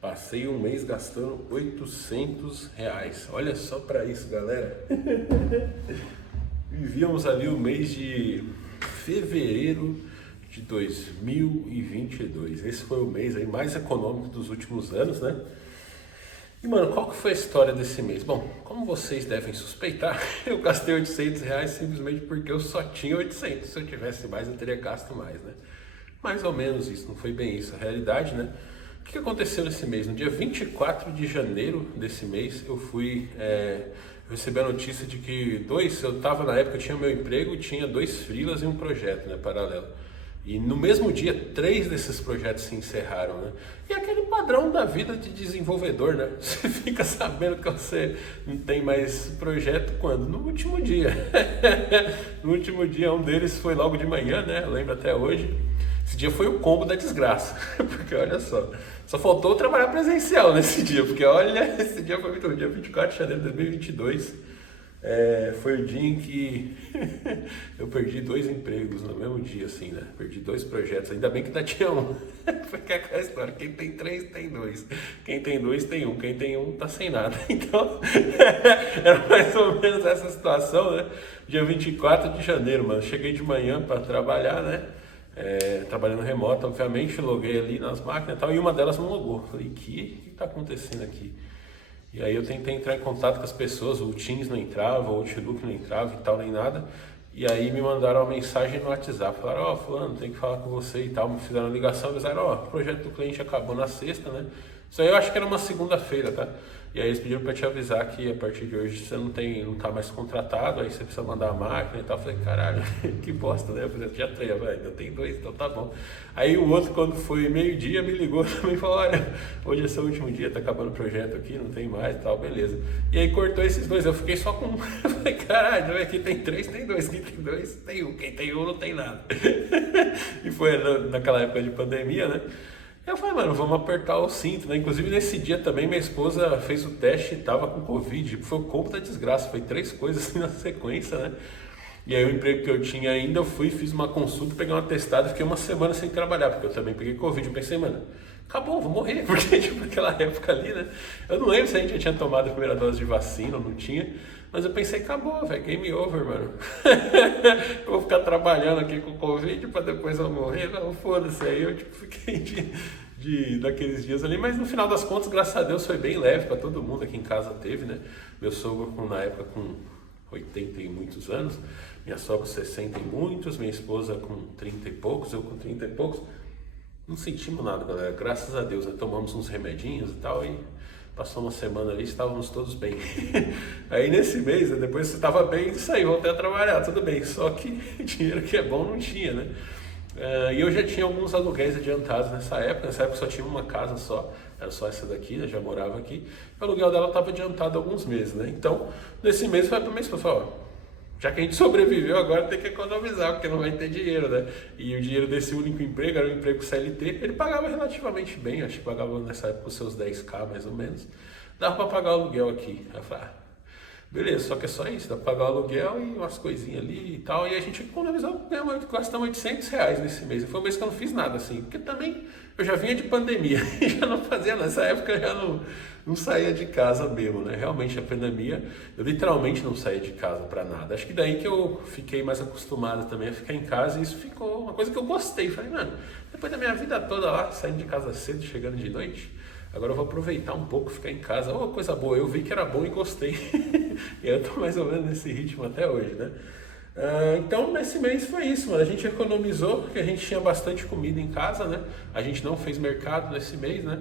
Passei um mês gastando R$ 800. Olha só para isso, galera. Vivíamos ali o mês de fevereiro de 2022. Esse foi o mês aí mais econômico dos últimos anos, né? E, mano, qual que foi a história desse mês? Bom, como vocês devem suspeitar, eu gastei R$ 800 simplesmente porque eu só tinha 800. Se eu tivesse mais, eu teria gasto mais, né? Mais ou menos isso, não foi bem isso a realidade, né? O que aconteceu nesse mês? No dia 24 de janeiro desse mês, eu recebi a notícia de que eu estava na época, eu tinha meu emprego, tinha 2 freelas e um projeto, né, paralelo. E no mesmo dia, 3 desses projetos se encerraram, né? E é aquele padrão da vida de desenvolvedor, né? Você fica sabendo que você não tem mais projeto quando? No último dia. No último dia, um deles foi logo de manhã, né? Eu lembro até hoje. Esse dia foi o combo da desgraça, porque olha só faltou eu trabalhar presencial nesse dia, porque olha, esse dia foi muito bom, dia 24 de janeiro de 2022, foi o dia em que eu perdi 2 empregos no mesmo dia, assim, né, perdi 2 projetos, ainda bem que ainda tinha um, porque é aquela história, quem tem 3 tem 2, quem tem 2 tem 1, quem tem 1 tá sem nada, então, era mais ou menos essa situação, né, dia 24 de janeiro, mano, cheguei de manhã para trabalhar, né, trabalhando remoto, obviamente, loguei ali nas máquinas e tal, e uma delas não logou. Falei, o que está acontecendo aqui? E aí eu tentei entrar em contato com as pessoas, o Teams não entrava, o Outlook não entrava e tal, nem nada. E aí me mandaram uma mensagem no WhatsApp, falaram, fulano, tem que falar com você e tal. Me fizeram uma ligação, avisaram, o projeto do cliente acabou na sexta, né? Isso aí eu acho que era uma segunda-feira, tá? E aí eles pediram para te avisar que a partir de hoje você não tá mais contratado, aí você precisa mandar a máquina e tal. Eu falei, caralho, que bosta, né? Eu falei, já treino, velho, eu tenho 2, então tá bom. Aí o outro, quando foi meio-dia, me ligou também e falou, olha, hoje é seu último dia, tá acabando o projeto aqui, não tem mais e tal, beleza. E aí cortou esses 2, eu fiquei só com um. Eu falei, caralho, aqui tem 3, tem 2, quem tem 2 tem 1, quem tem 1 não tem nada. E foi naquela época de pandemia, né? Eu falei, mano, vamos apertar o cinto, né? Inclusive nesse dia também minha esposa fez o teste e tava com Covid. Foi o combo da desgraça, foi 3 coisas assim na sequência, né? E aí o emprego que eu tinha ainda, eu fiz uma consulta, peguei um atestado e fiquei uma semana sem trabalhar, porque eu também peguei Covid. Eu pensei, mano, acabou, vou morrer, porque tipo, naquela época ali, né? Eu não lembro se a gente já tinha tomado a primeira dose de vacina ou não tinha, mas eu pensei, acabou, velho, game over, mano. Eu vou ficar trabalhando aqui com Covid pra depois eu morrer? Não, foda-se. Aí eu tipo, fiquei daqueles dias ali, mas no final das contas, graças a Deus, foi bem leve pra todo mundo aqui em casa teve, né? Meu sogro, na época, com 80 e muitos anos, minha sogra 60 e muitos, minha esposa com 30 e poucos, eu com 30 e poucos. Não sentimos nada, galera, graças a Deus, né? Tomamos uns remedinhos e tal, e passou uma semana ali, estávamos todos bem. Aí nesse mês, né, depois você estava bem, isso aí, voltei a trabalhar, tudo bem, só que dinheiro que é bom não tinha, né? E eu já tinha alguns aluguéis adiantados nessa época só tinha uma casa só, era só essa daqui, né? Já morava aqui, o aluguel dela estava adiantado há alguns meses, né? Então, nesse mês eu falei para minha esposa, ó, já que a gente sobreviveu, agora tem que economizar, porque não vai ter dinheiro, né? E o dinheiro desse único emprego, era um emprego CLT, ele pagava relativamente bem, acho que pagava nessa época os seus 10k mais ou menos. Dava para pagar o aluguel aqui. Aí eu falei, beleza, só que é só isso, dá para pagar o aluguel e umas coisinhas ali e tal. E a gente economizou, gastamos R$ 800 nesse mês. E foi um mês que eu não fiz nada assim, porque também eu já vinha de pandemia, já não fazia, nessa época eu já não saía de casa mesmo, né? Realmente a pandemia, eu literalmente não saía de casa para nada. Acho que daí que eu fiquei mais acostumado também a ficar em casa e isso ficou uma coisa que eu gostei. Falei, mano, depois da minha vida toda lá, saindo de casa cedo, chegando de noite, agora eu vou aproveitar um pouco, ficar em casa. Oh, coisa boa, eu vi que era bom e gostei. E eu tô mais ou menos nesse ritmo até hoje, né? Então, nesse mês foi isso, mano. A gente economizou, porque a gente tinha bastante comida em casa, né? A gente não fez mercado nesse mês, né?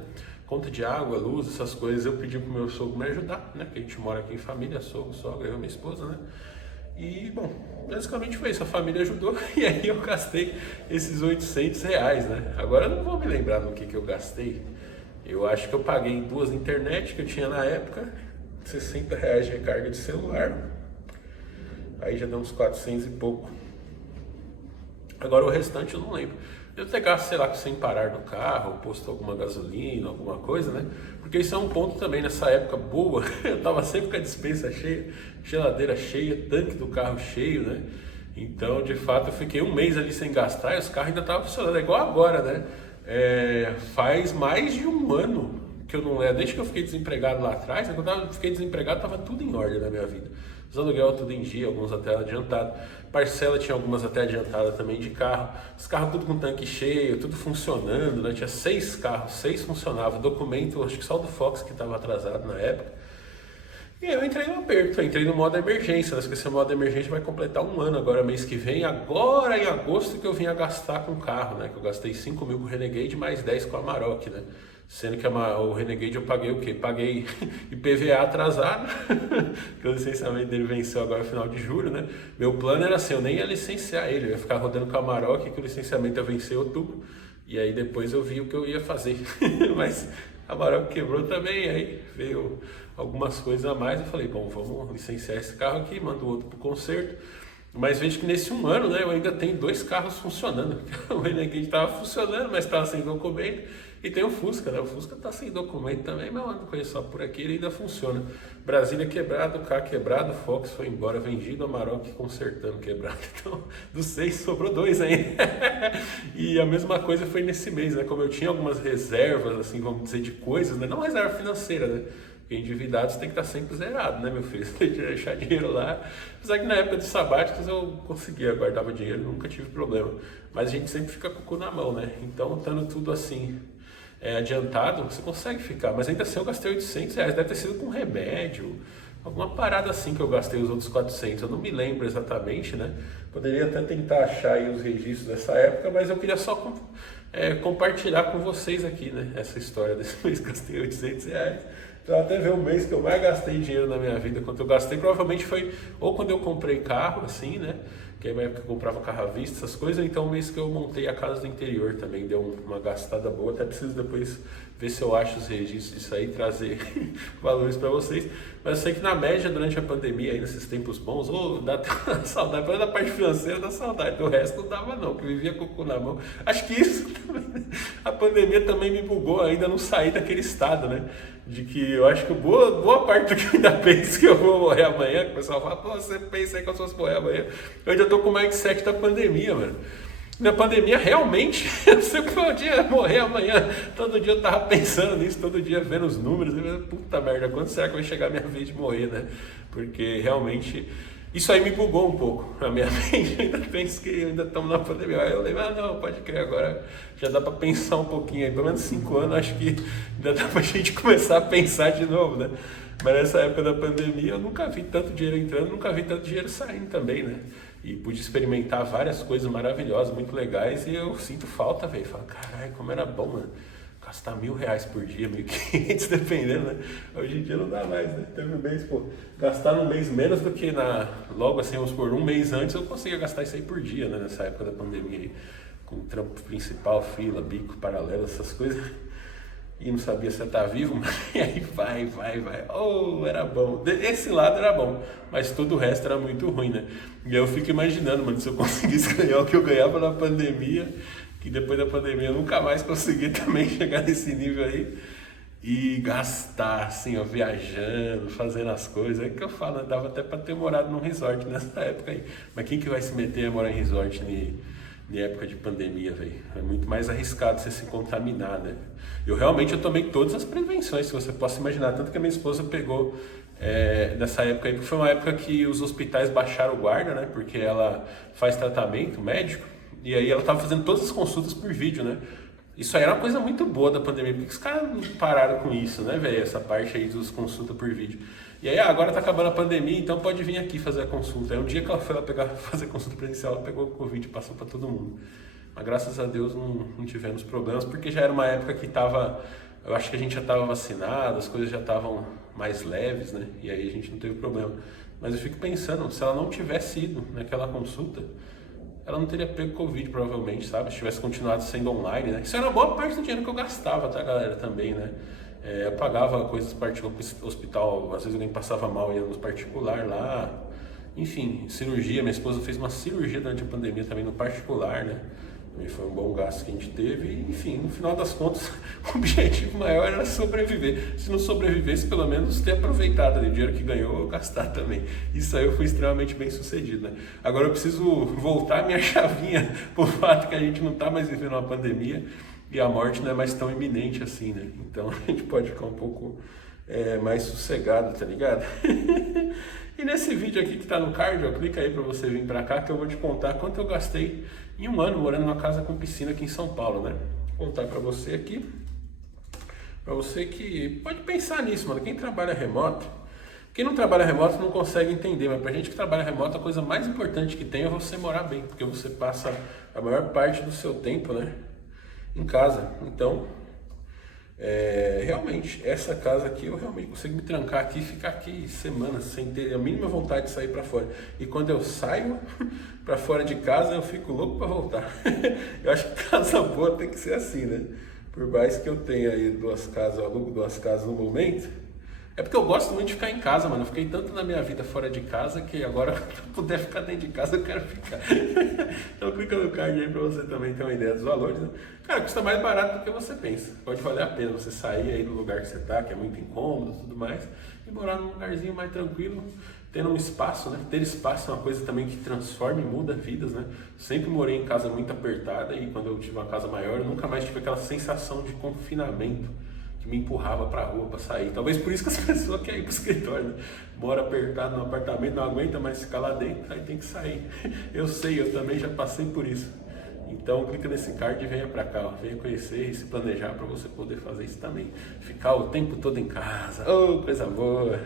Conta de água, luz, essas coisas. Eu pedi pro meu sogro me ajudar, né? Porque a gente mora aqui em família, sogro, sogra, eu e minha esposa, né? E, bom, basicamente foi isso. A família ajudou e aí eu gastei esses R$ 800, né? Agora eu não vou me lembrar no que eu gastei. Eu acho que eu paguei em 2 internet que eu tinha na época, R$ 60 de recarga de celular. Aí já deu uns 400 e pouco. Agora o restante eu não lembro. Eu ter gasto, sei lá, sem parar no carro, posto alguma gasolina, alguma coisa, né? Porque isso é um ponto também, nessa época boa, eu tava sempre com a despensa cheia, geladeira cheia, tanque do carro cheio, né? Então, de fato, eu fiquei um mês ali sem gastar e os carros ainda estavam funcionando. É igual agora, né? Faz mais de um ano que eu não levo, desde que eu fiquei desempregado lá atrás, né? Quando eu fiquei desempregado, tava tudo em ordem na minha vida. Os aluguel tudo em dia, alguns até adiantado. Parcela tinha algumas até adiantada também de carro. Os carros tudo com tanque cheio, tudo funcionando, né? Tinha 6 carros, 6 funcionavam. Documento, acho que só o do Fox que estava atrasado na época. E aí eu entrei no aperto, eu entrei no modo emergência, né? Esse modo emergência vai completar 1 ano agora, mês que vem. Agora em agosto que eu vim a gastar com o carro, né? Que eu gastei 5 mil com o Renegade mais 10 com a Amarok, né? Sendo que o Renegade eu paguei o quê? Paguei IPVA atrasado, que o licenciamento dele venceu agora no final de julho, né? Meu plano era assim, eu nem ia licenciar ele, eu ia ficar rodando com a Amarok, que o licenciamento ia vencer em outubro. E aí depois eu vi o que eu ia fazer. Mas a Amarok quebrou também, aí veio algumas coisas a mais. Eu falei, bom, vamos licenciar esse carro aqui, mando o outro para o conserto. Mas vejo que nesse 1 ano, né, eu ainda tenho 2 carros funcionando. O Renegade estava funcionando, mas estava sem documento. E tem o Fusca, né? O Fusca está sem documento também, mas eu ando com ele só por aqui, ele ainda funciona. Brasília quebrado, carro quebrado, Fox foi embora, vendido, Amarok consertando quebrado. Então, dos 6 sobrou 2 ainda. E a mesma coisa foi nesse mês, né? Como eu tinha algumas reservas, assim, vamos dizer, de coisas, né? Não reserva financeira, né? Porque endividados tem que estar sempre zerado, né, meu filho? Você tem que deixar dinheiro lá. Apesar que na época de sabáticos eu conseguia, guardava dinheiro, nunca tive problema. Mas a gente sempre fica com o cu na mão, né? Então, estando tudo assim adiantado, você consegue ficar. Mas ainda assim eu gastei R$800, deve ter sido com remédio, alguma parada assim que eu gastei os outros 400. Eu não me lembro exatamente, né? Poderia até tentar achar aí os registros dessa época, mas eu queria só compartilhar com vocês aqui, né? Essa história desse mês, gastei R$800. Então até ver o mês que eu mais gastei dinheiro na minha vida, quanto eu gastei, provavelmente foi ou quando eu comprei carro, assim, né? Que aí na época eu comprava carro à vista, essas coisas, ou então o mês que eu montei a casa do interior também, deu uma gastada boa. Até preciso depois ver se eu acho os registros disso aí, trazer valores para vocês. Mas eu sei que na média, durante a pandemia, aí nesses tempos bons, dá saudade, mas da parte financeira dá saudade, do resto não dava não, que eu vivia com o cu na mão. Acho que isso também, a pandemia também me bugou, ainda não saí daquele estado, né? De que eu acho que boa parte do que eu ainda penso que eu vou morrer amanhã, que o pessoal fala, pô, você pensa aí que eu fosse morrer amanhã. Eu ainda tô com o mindset da pandemia, mano. Na pandemia, realmente, eu sempre podia morrer amanhã. Todo dia eu tava pensando nisso, todo dia vendo os números. Puta merda, quando será que vai chegar a minha vez de morrer, né? Porque realmente, isso aí me bugou um pouco. A minha mente ainda penso que ainda estamos na pandemia. Aí eu lembro, não, pode crer, agora já dá pra pensar um pouquinho aí. Pelo menos 5 anos, acho que ainda dá pra gente começar a pensar de novo, né? Mas nessa época da pandemia, eu nunca vi tanto dinheiro entrando, nunca vi tanto dinheiro saindo também, né? E pude experimentar várias coisas maravilhosas, muito legais, e eu sinto falta, velho. Falo, caralho, como era bom, mano. Gastar R$1.000 por dia, 1.500, dependendo, né? Hoje em dia não dá mais, né? Teve um mês, pô, gastar no mês menos do que logo assim, vamos por 1 mês antes, eu conseguia gastar isso aí por dia, né? Nessa época da pandemia aí. Com trampo principal, fila, bico, paralelo, essas coisas. E não sabia se eu estava vivo, mas aí vai. Oh, era bom. Esse lado era bom, mas todo o resto era muito ruim, né? E aí eu fico imaginando, mano, se eu conseguisse ganhar o que eu ganhava na pandemia, que depois da pandemia eu nunca mais consegui também chegar nesse nível aí, e gastar, assim, ó, viajando, fazendo as coisas. É que eu falo, dava até para ter morado num resort nessa época aí. Mas quem que vai se meter a morar em resort em época de pandemia, velho? É muito mais arriscado você se contaminar, né? Eu tomei todas as prevenções que você possa imaginar, tanto que a minha esposa pegou nessa época aí, porque foi uma época que os hospitais baixaram o guarda, né? Porque ela faz tratamento médico, e aí ela tava fazendo todas as consultas por vídeo, né? Isso aí era uma coisa muito boa da pandemia, porque os caras pararam com isso, né, velho? Essa parte aí dos consultas por vídeo. E aí, agora tá acabando a pandemia, então pode vir aqui fazer a consulta. Aí um dia que ela foi fazer consulta presencial, ela pegou o Covid e passou para todo mundo. Mas graças a Deus não tivemos problemas, porque já era uma época que eu acho que a gente já estava vacinado, as coisas já estavam mais leves, né? E aí a gente não teve problema. Mas eu fico pensando, se ela não tivesse ido naquela consulta, ela não teria pego Covid, provavelmente, sabe? Se tivesse continuado sendo online, né? Isso era uma boa parte do dinheiro que eu gastava, tá, galera, também, né? Eu pagava coisas particulares, hospital, às vezes alguém passava mal e ia no particular lá. Enfim, cirurgia, minha esposa fez uma cirurgia durante a pandemia também no particular, né? Também foi um bom gasto que a gente teve. E, enfim, no final das contas, o objetivo maior era sobreviver. Se não sobrevivesse, pelo menos ter aproveitado o dinheiro que ganhou, gastar também. Isso aí eu fui extremamente bem sucedido, né? Agora eu preciso voltar a minha chavinha pro fato que a gente não tá mais vivendo uma pandemia. e a morte não é mais tão iminente assim, né? Então a gente pode ficar um pouco mais sossegado, tá ligado? E nesse vídeo aqui que tá no card, ó, clica aí pra você vir pra cá que eu vou te contar quanto eu gastei em um ano morando numa casa com piscina aqui em São Paulo, né? Vou contar pra você aqui, pra você que pode pensar nisso, mano. Quem trabalha remoto, quem não trabalha remoto não consegue entender, mas pra gente que trabalha remoto, a coisa mais importante que tem é você morar bem, porque você passa a maior parte do seu tempo, né, em casa. Então, realmente, essa casa aqui, eu realmente consigo me trancar aqui e ficar aqui semanas sem ter a mínima vontade de sair para fora. E quando eu saio para fora de casa, eu fico louco para voltar. Eu acho que casa boa tem que ser assim, né? Por mais que eu tenha aí duas casas, eu alugo duas casas no momento, é porque eu gosto muito de ficar em casa, mano. Eu fiquei tanto na minha vida fora de casa que agora, se eu puder ficar dentro de casa, eu quero ficar. Então clica no card aí pra você também ter uma ideia dos valores, né? Cara, custa mais barato do que você pensa. Pode valer a pena você sair aí do lugar que você tá, que é muito incômodo e tudo mais, e morar num lugarzinho mais tranquilo, tendo um espaço, né? Ter espaço é uma coisa também que transforma e muda vidas, né? Sempre morei em casa muito apertada e quando eu tive uma casa maior, eu nunca mais tive aquela sensação de confinamento que me empurrava pra rua pra sair. Talvez por isso que as pessoas querem ir pro escritório, né? Mora apertado no apartamento, não aguenta mais ficar lá dentro, aí tem que sair. Eu sei, eu também já passei por isso. Então clica nesse card e venha pra cá, ó. Venha conhecer e se planejar para você poder fazer isso também. Ficar o tempo todo em casa, oh, coisa boa!